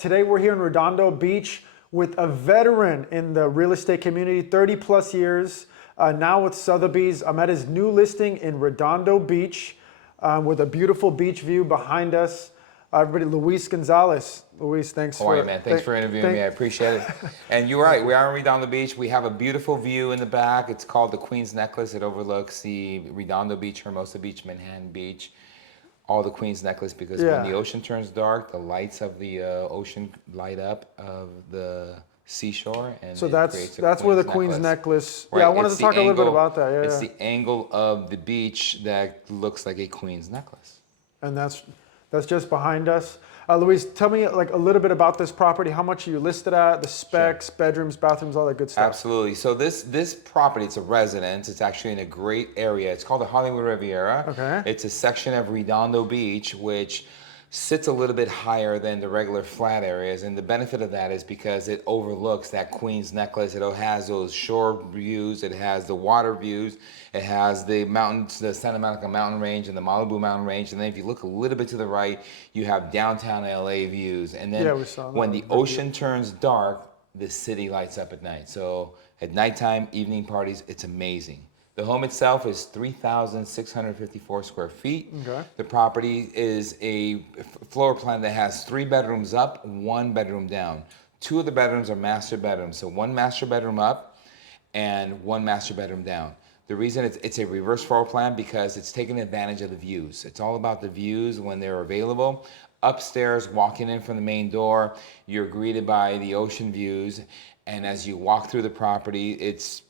Today we're here in Redondo Beach with a veteran in the real estate community, 30 plus years, now with Sotheby's. I'm at his new listing in Redondo Beach with a beautiful beach view behind us. Everybody, Luis Gonzalez. Luis, thanks How are you, man? Thanks for interviewing me. I appreciate it. And you're right, we are in Redondo Beach. We have a beautiful view in the back. It's called the Queen's Necklace. It overlooks the Redondo Beach, Hermosa Beach, Manhattan Beach, all the Queen's Necklace, because when the ocean turns dark, the lights of the ocean light up of the seashore, and so that's where the Queen's Necklace. Right. Yeah, I wanted to talk a little bit about that. It's the angle of the beach that looks like a Queen's necklace. And that's just behind us. Luis, tell me like a little bit about this property. How much are you listed at? The specs, bedrooms, bathrooms, all that good stuff. Absolutely. So this property, it's a residence. It's actually in a great area. It's called the Hollywood Riviera. Okay. It's a section of Redondo Beach, which sits a little bit higher than the regular flat areas, and the benefit of that is because it overlooks that Queen's Necklace. It has those shore views, it has the water views, it has the mountains, the Santa Monica mountain range and the Malibu mountain range, and then if you look a little bit to the right, you have downtown LA views. And then when the ocean turns dark, the city lights up at night. So at nighttime, evening parties, it's amazing. The home itself is 3,654 square feet. Okay. The property is a floor plan that has 3 bedrooms up, 1 bedroom down. 2 of the bedrooms are master bedrooms, so 1 master bedroom up and 1 master bedroom down. The reason it's a reverse floor plan because it's taking advantage of the views. It's all about the views when they're available. Upstairs, walking in from the main door, you're greeted by the ocean views, and as you walk through the property, it's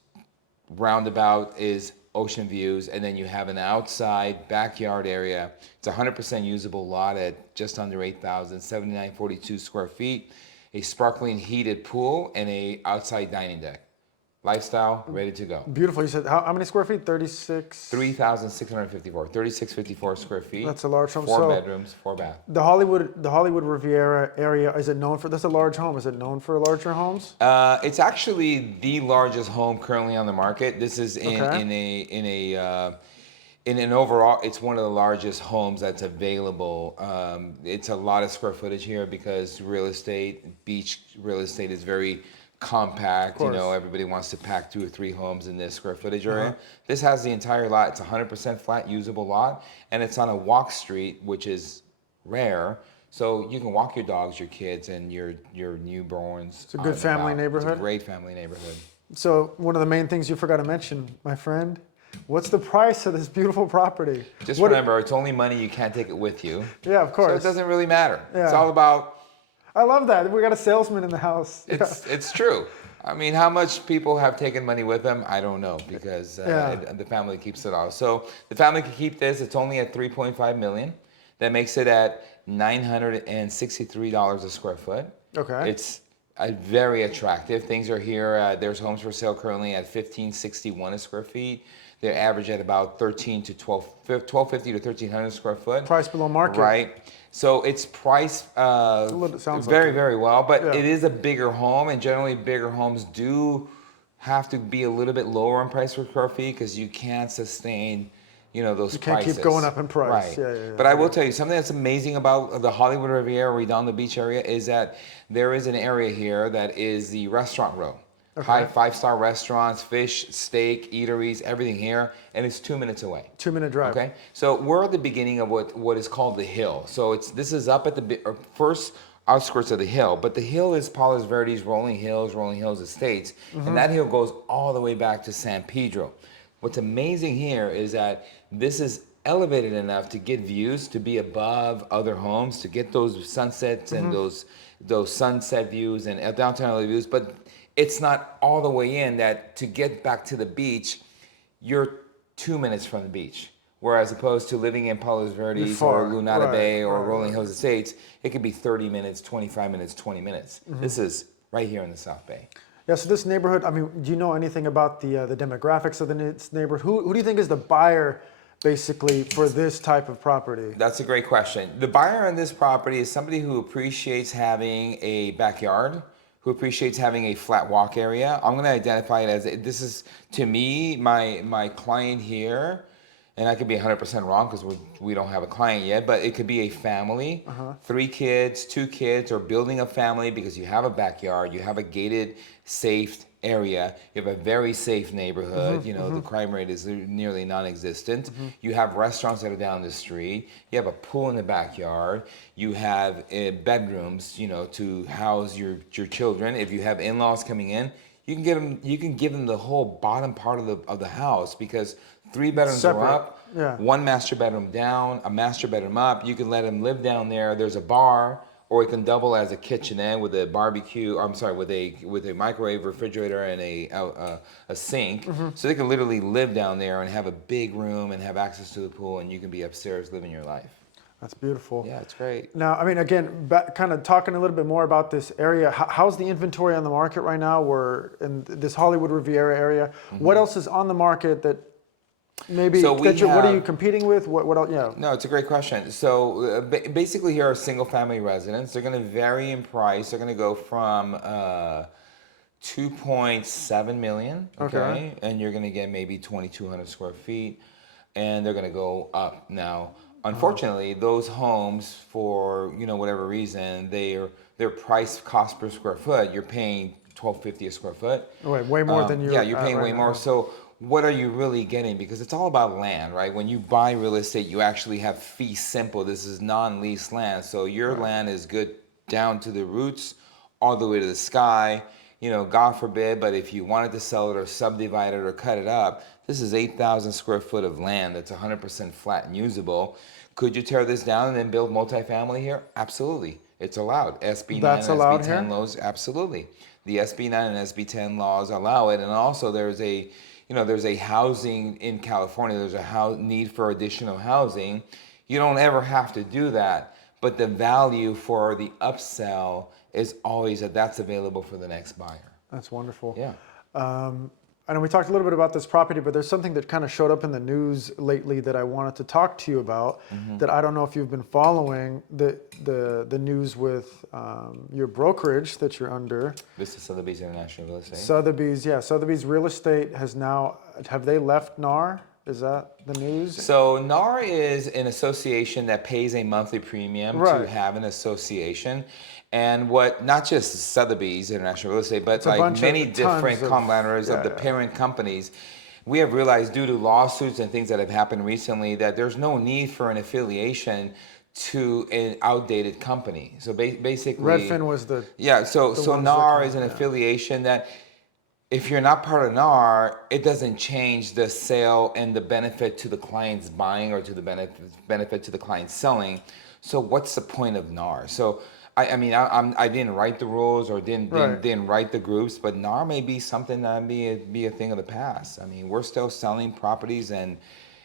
roundabout is ocean views, and then you have an outside backyard area. It's a 100% usable lot at just under 8,742 square feet, a sparkling heated pool, and a outside dining deck. Lifestyle, ready to go. Beautiful. You said how many square feet? 36? 3,654, 3,654 square feet. That's a large home. 4 bedrooms, 4 baths. The Hollywood Riviera area, is it known for, that's a large home. Is it known for larger homes? It's actually the largest home currently on the market. This is in an overall, it's one of the largest homes that's available. It's a lot of square footage here because beach real estate is very compact. You know, everybody wants to pack 2 or 3 homes in this square footage area. This has the entire lot. It's a 100% flat usable lot, and it's on a walk street, which is rare. So you can walk your dogs, your kids, and your newborns. It's a good family neighborhood. It's a great family neighborhood. So one of the main things you forgot to mention, my friend, what's the price of this beautiful property? Just remember, it's only money. You can't take it with you. Yeah, of course. So it doesn't really matter. Yeah. It's all about. I love that. We got a salesman in the house. It's true. I mean, how much people have taken money with them, I don't know, because the family keeps it all. So the family can keep this. It's only at $3.5 million. That makes it at $963 a square foot. Okay. It's very attractive. Things are here. There's homes for sale currently at $1,561 a square feet. They average at about $1,350 to $1,300 square foot. Price below market. Right. So it's priced very well, but it is a bigger home, and generally bigger homes do have to be a little bit lower in price per square feet because you can't sustain, those prices. You can't keep going up in price. Right. But I will tell you, something that's amazing about the Hollywood Riviera, Redondo Beach area is that there is an area here that is the restaurant row. Okay. High 5-star restaurants, fish, steak, eateries, everything here, and it's 2 minutes away. 2-minute drive. Okay, so we're at the beginning of what is called the hill. So this is up at the first outskirts of the hill, but the hill is Palos Verdes, Rolling Hills Estates, and that hill goes all the way back to San Pedro. What's amazing here is that this is elevated enough to get views, to be above other homes, to get those sunsets and those sunset views and downtown LA views, but it's not all the way in that to get back to the beach, you're 2 minutes from the beach. Whereas opposed to living in Palos Verdes or Lunada Bay or Rolling Hills Estates, it could be 30 minutes, 25 minutes, 20 minutes. This is right here in the South Bay. Yeah, so this neighborhood, I mean, do you know anything about the demographics of this neighborhood? Who do you think is the buyer basically for this type of property? That's a great question. The buyer on this property is somebody who appreciates having a backyard, who appreciates having a flat walk area. I'm going to identify it as, this is, to me, my client here and I could be 100% wrong because we don't have a client yet, but it could be a family, 3 kids, 2 kids, or building a family because you have a backyard, you have a gated, safe area, you have a very safe neighborhood, the crime rate is nearly non-existent. You have restaurants that are down the street, you have a pool in the backyard, you have bedrooms, to house your children. If you have in-laws coming in, you can give them the whole bottom part of the house because 3 bedrooms are up, Yeah. 1 master bedroom down, a master bedroom up. You can let them live down there. There's a bar, or it can double as a kitchenette with a barbecue. I'm sorry, with a microwave, refrigerator, and a sink. So they can literally live down there and have a big room and have access to the pool, and you can be upstairs living your life. That's beautiful. Yeah, it's great. Now, I mean, again, kind of talking a little bit more about this area. How's the inventory on the market right now? We're in this Hollywood Riviera area. What else is on the market that maybe what are you competing with? What else? Yeah. No, it's a great question. So basically, here are single-family residents. They're going to vary in price. They're going to go from 2.7 million, okay, and you're going to get maybe 2,200 square feet, and they're going to go up now. Unfortunately, those homes, for whatever reason, their price cost per square foot, you're paying $1,250 a square foot. Way more than you. Yeah, you're paying way more. So what are you really getting? Because it's all about land, right? When you buy real estate, you actually have fee simple. This is non-lease land, so your land is good down to the roots, all the way to the sky. God forbid, but if you wanted to sell it or subdivide it or cut it up, this is 8,000 square foot of land that's 100% flat and usable. Could you tear this down and then build multifamily here? Absolutely. It's allowed. SB 9 and SB 10 laws, absolutely. The SB 9 and SB 10 laws allow it. And also there's a housing in California, there's a need for additional housing. You don't ever have to do that, but the value for the upsell is always that's available for the next buyer. That's wonderful. Yeah. I know we talked a little bit about this property, but there's something that kind of showed up in the news lately that I wanted to talk to you about. That I don't know if you've been following the news with your brokerage that you're under. This is Sotheby's International Real Estate. Sotheby's Real Estate has now. Have they left NAR? Is that the news? So NAR is an association that pays a monthly premium to have an association. And not just Sotheby's International Real Estate, but like many different combinations of the parent companies, we have realized due to lawsuits and things that have happened recently that there's no need for an affiliation to an outdated company. So basically, Redfin was the So NAR is an affiliation that, if you're not part of NAR, it doesn't change the sale and the benefit to the client's buying or to the benefit to the client selling. So what's the point of NAR? So I didn't write the rules or didn't write the groups, but NAR may be something that be a thing of the past. I mean, we're still selling properties, and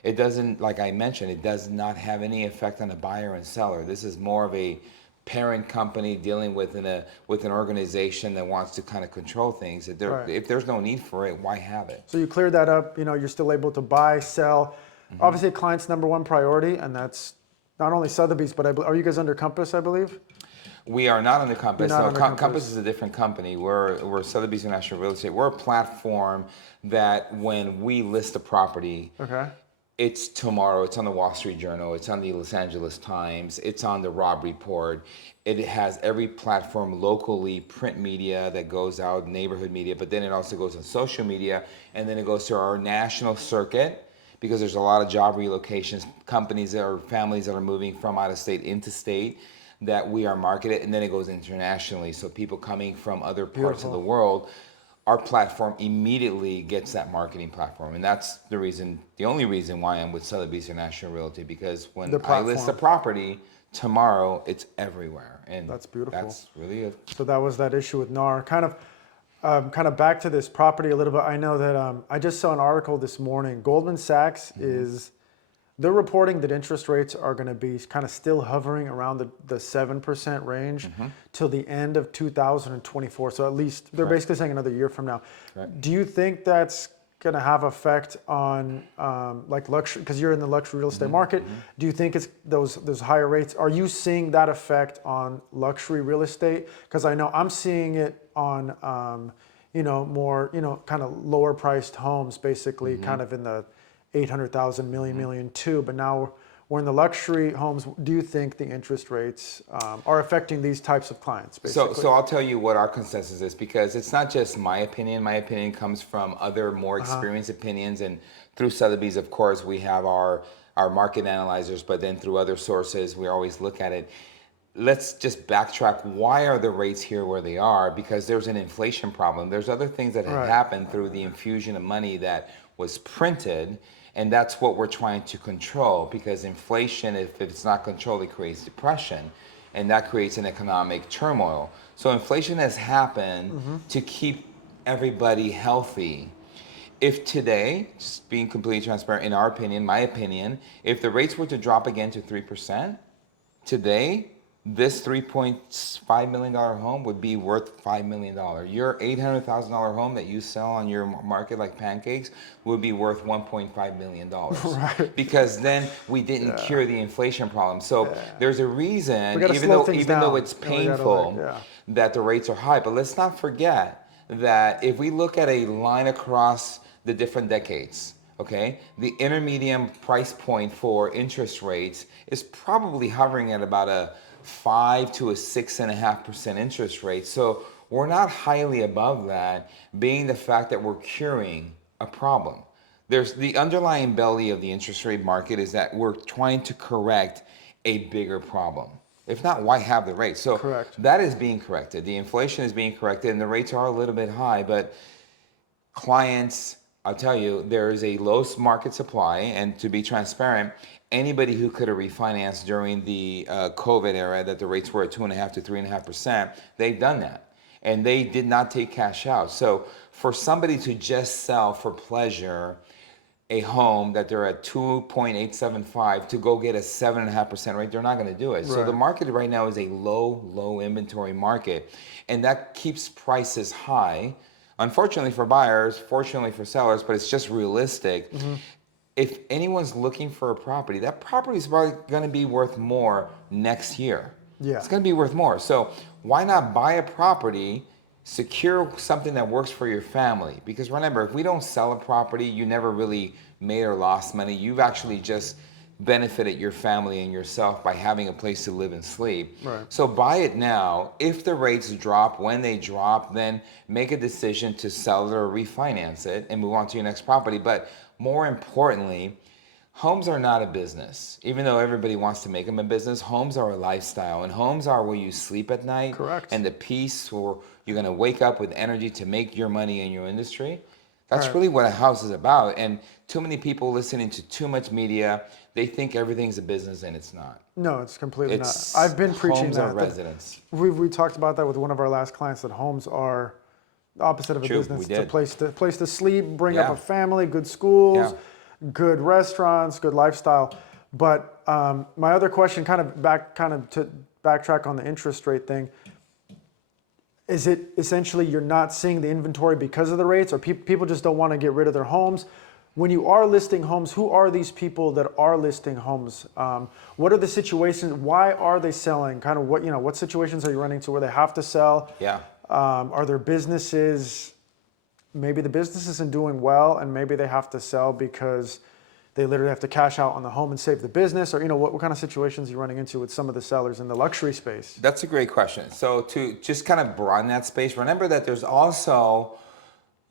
it doesn't, like I mentioned, it does not have any effect on the buyer and seller. This is more of a parent company dealing with an organization that wants to kind of control things. If there's no need for it, why have it? So you cleared that up. You're still able to buy, sell. Obviously, a client's number one priority, and that's not only Sotheby's, but are you guys under Compass, I believe? We are not under Compass. You're not under Compass. Compass is a different company. We're Sotheby's International Real Estate. We're a platform that when we list a property, it's tomorrow. It's on the Wall Street Journal. It's on the Los Angeles Times. It's on the Robb Report. It has every platform locally, print media that goes out, neighborhood media, but then it also goes on social media, and then it goes to our national circuit because there's a lot of job relocations, companies or families that are moving from out of state into state that we are marketed, and then it goes internationally. So people coming from other parts of the world, our platform immediately gets that marketing platform. And that's the only reason why I'm with Sotheby's International Realty, because when I list a property, tomorrow it's everywhere. And that's beautiful. That's really it. So that was that issue with NAR. Kind of back to this property a little bit. I know that I just saw an article this morning. Goldman Sachs they're reporting that interest rates are going to be kind of still hovering around the 7% range till the end of 2024. So at least they're basically saying another year from now. Do you think that's going to have effect on like luxury, because you're in the luxury real estate market? Do you think it's those higher rates? Are you seeing that effect on luxury real estate? Because I know I'm seeing it on more kind of lower priced homes, basically kind of in the 800,000, million too. But now we're in the luxury homes. Do you think the interest rates are affecting these types of clients, basically? So I'll tell you what our consensus is, because it's not just my opinion. My opinion comes from other more experienced opinions, and through Sotheby's, of course, we have our market analyzers, but then through other sources, we always look at it. Let's just backtrack. Why are the rates here where they are? Because there's an inflation problem. There's other things that have happened through the infusion of money that was printed, and that's what we're trying to control, because inflation, if it's not controlled, it creates depression, and that creates an economic turmoil. So inflation has happened to keep everybody healthy. If today, just being completely transparent, in our opinion, my opinion, if the rates were to drop again to 3%, today, this $3.5 million home would be worth $5 million. Your $800,000 home that you sell on your market like pancakes would be worth $1.5 million. Right. Because then we didn't cure the inflation problem. So there's a reason, even though it's painful that the rates are high. But let's not forget that if we look at a line across the different decades, okay, the intermediate price point for interest rates is probably hovering at about a 5 to a 6.5% interest rate. So we're not highly above that, being the fact that we're curing a problem. There's the underlying belly of the interest rate market is that we're trying to correct a bigger problem. If not, why have the rate? So that is being corrected. The inflation is being corrected, and the rates are a little bit high, but clients, I'll tell you, there is a low market supply, and to be transparent, anybody who could have refinanced during the COVID era that the rates were at 2.5 to 3.5%, they've done that, and they did not take cash out. So for somebody to just sell for pleasure a home that they're at 2.875 to go get a 7.5% rate, they're not going to do it. So the market right now is a low inventory market, and that keeps prices high. Unfortunately for buyers, fortunately for sellers, but it's just realistic. If anyone's looking for a property, that property is probably going to be worth more next year. It's going to be worth more. So why not buy a property, secure something that works for your family? Because remember, if we don't sell a property, you never really made or lost money. You've actually just benefited your family and yourself by having a place to live and sleep. So buy it now. If the rates drop, when they drop, then make a decision to sell it or refinance it and move on to your next property. But more importantly, homes are not a business. Even though everybody wants to make them a business, homes are a lifestyle, and homes are where you sleep at night. And the peace where you're going to wake up with energy to make your money in your industry. That's really what a house is about. And too many people listening to too much media, they think everything's a business, and it's not. No, it's completely not. I've been preaching homes that. Are residence. We talked about that with one of our last clients, that homes are the opposite of a business. It's a place to sleep, bring up a family, good schools, good restaurants, good lifestyle. But my other question, to backtrack on the interest rate thing, is it essentially you're not seeing the inventory because of the rates, or people just don't want to get rid of their homes? When you are listing homes, who are these people that are listing homes? What are the situations? Why are they selling? What situations are you running into where they have to sell? Are there businesses? Maybe the business isn't doing well, and maybe they have to sell because they literally have to cash out on the home and save the business, or what kind of situations are you running into with some of the sellers in the luxury space? That's a great question. So to just kind of broaden that space, remember that there's also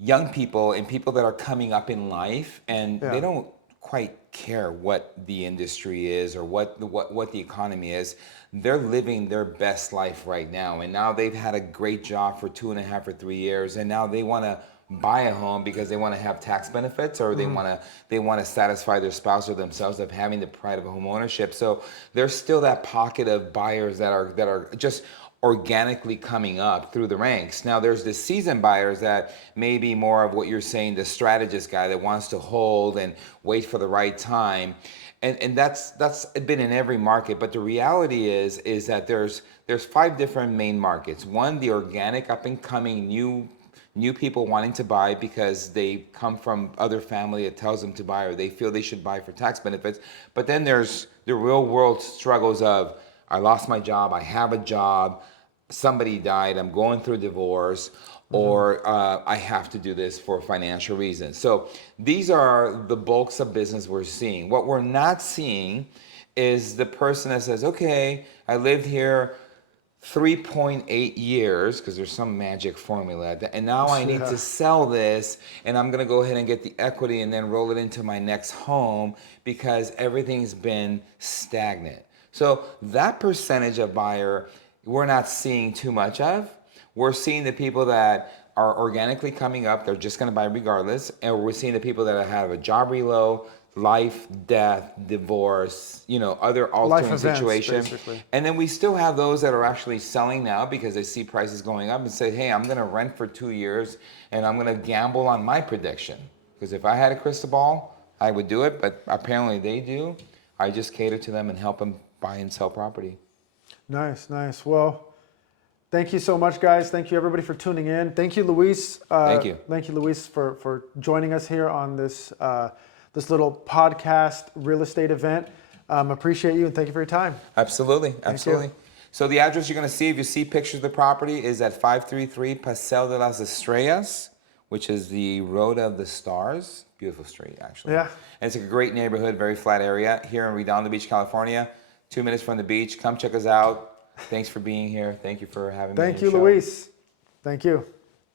young people and people that are coming up in life, and they don't quite care what the industry is or what the economy is. They're living their best life right now, and now they've had a great job for 2.5 or 3 years, and now they want to buy a home because they want to have tax benefits, or they want to satisfy their spouse or themselves of having the pride of home ownership. So there's still that pocket of buyers that are just organically coming up through the ranks. Now there's the seasoned buyers that may be more of what you're saying, the strategist guy that wants to hold and wait for the right time. And that's been in every market. But the reality is that there's 5 different main markets. One, the organic, up and coming, new people wanting to buy because they come from other family that tells them to buy, or they feel they should buy for tax benefits. But then there's the real world struggles of, I lost my job, I have a job, somebody died, I'm going through divorce, or I have to do this for financial reasons. So these are the bulks of business we're seeing. What we're not seeing is the person that says, okay, I lived here 3.8 years, because there's some magic formula, and now I need to sell this, and I'm gonna go ahead and get the equity and then roll it into my next home because everything's been stagnant. So that percentage of buyer, we're not seeing too much of. We're seeing the people that are organically coming up, they're just gonna buy regardless, and we're seeing the people that have a job reload, life, death, divorce, other altering events, situation. basically. And then we still have those that are actually selling now because they see prices going up and say, hey, I'm gonna rent for 2 years and I'm gonna gamble on my prediction. Because if I had a crystal ball, I would do it, but apparently they do. I just cater to them and help them buy and sell property. Nice, nice. Well, thank you so much, guys. Thank you, everybody, for tuning in. Thank you, Luis. Thank you. Thank you, Luis, for joining us here on this this little podcast real estate event. Appreciate you, and thank you for your time. Absolutely, absolutely. you. So the address you're going to see, if you see pictures of the property, is at 533 Paseo de las Estrellas, which is the Road of the Stars. Beautiful street, actually. Yeah. And it's a great neighborhood, very flat area here in Redondo Beach, California. 2 minutes from the beach. Come check us out. Thanks for being here. Thank you for having me on Thank your you, show. Luis. Thank you.